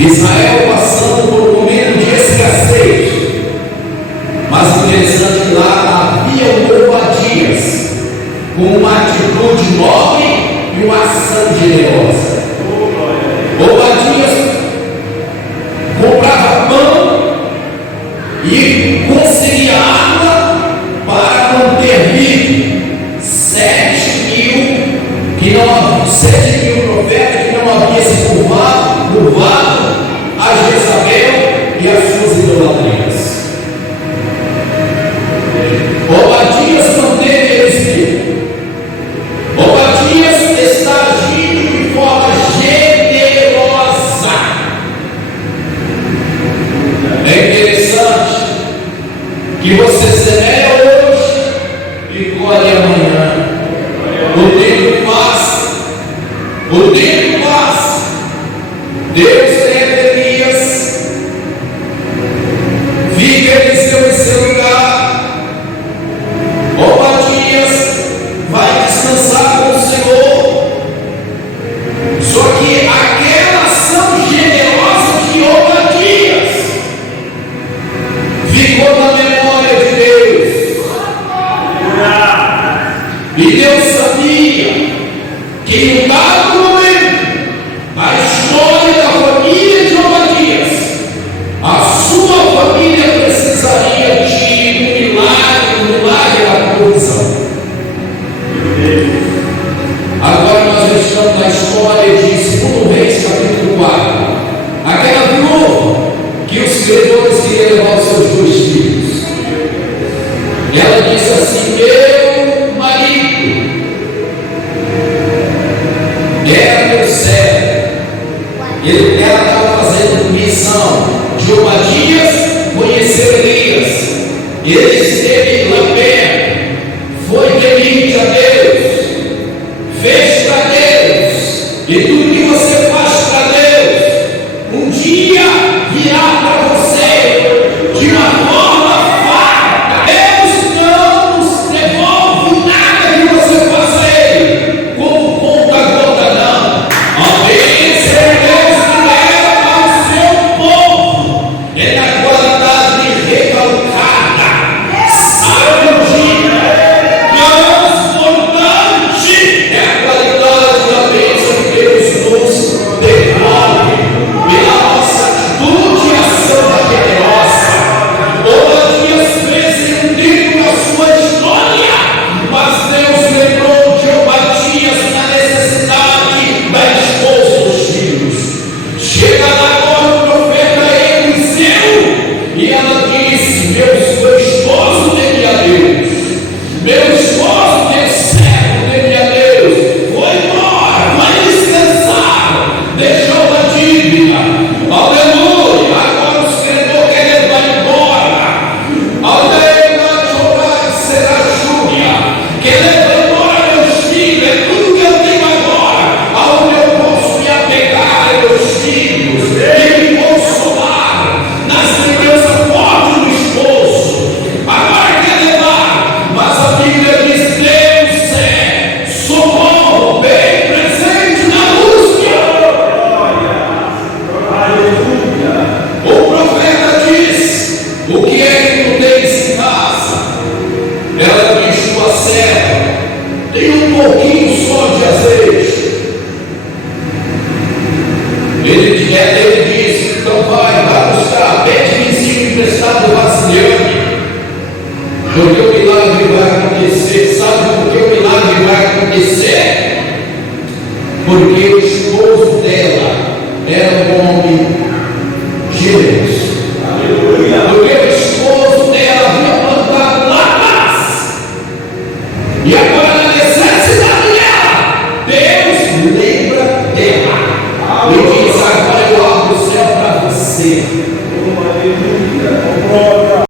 Israel passando por um momento de escassez, mas interessante que lá havia Obadias, com uma atitude nobre e uma ação generosa. Obadias comprava pão e conseguia água para manter vivo 7.000 profetas que não haviam se curvado a Jezabel e as suas idolatrias. Obadias manteve eles vivos. Obadias está agindo de forma generosa. É interessante que você semeia hoje e colhe amanhã. O tempo passa. O tempo passa. Deus leva Elias. Fica Eliseu em seu lugar. Obadias vai descansar com o Senhor. Só que aquela ação generosa de Obadias ficou na memória de Deus. E Deus sabia que em um dado momento a história da família de Obadias, a sua família precisaria de um milagre da provisão. Agora nós estamos na história de 2 Reis, capítulo 4. Aquela viúva que os credores queriam levar os seus 2 filhos. Ela disse assim: meu marido era meu servo. Ela estava fazendo missão de Obadias conhecer Elias. Ele esteve lá perto, foi temente a Deus, fez para Deus, e tudo que você faz para Deus, um dia virá para você de uma forma farta. Deus não nos devolve nada que você faça a Ele como conta a conta, não. Obedecer Deus que leva ao seu povo é da qualidade recalcada, saúde, transbordante, é a qualidade da bênção que Deus nos devolve pela nossa atitude e ação generosa. Obadias fez um tempo na sua história, mas Deus lembrou de Obadias na necessidade da esposa dos filhos. Chega lá agora o profeta Eliseu e ela disse: meu esposo teme a Deus, meu esposo, meu servo teme a Deus, foi embora, vai descansar, deixou uma dívida, aleluia, agora os credores querem levar embora, aleluia, chorar será Júlia, quer levar embora meus filhos, é tudo que eu tenho agora, aonde eu posso me apegar a meus filhos, e me consolar nas lembranças fortes do esposo, agora quer levar, mas a Bíblia diz: Deus é socorro bem presente na angústia. O profeta diz: o que é que tu tens em casa? Ela diz: tua serva tem um pouquinho só de azeite. Ele diz: então vai buscar, pede vizinho emprestado vasilhame, porque o milagre vai acontecer. Sabe por que o milagre vai acontecer? Porque o esposo dela era um homem generoso. Porque o esposo dela havia plantado lá atrás, e agora na necessidade dela, Deus lembra dela e diz: agora eu abro o céu para você.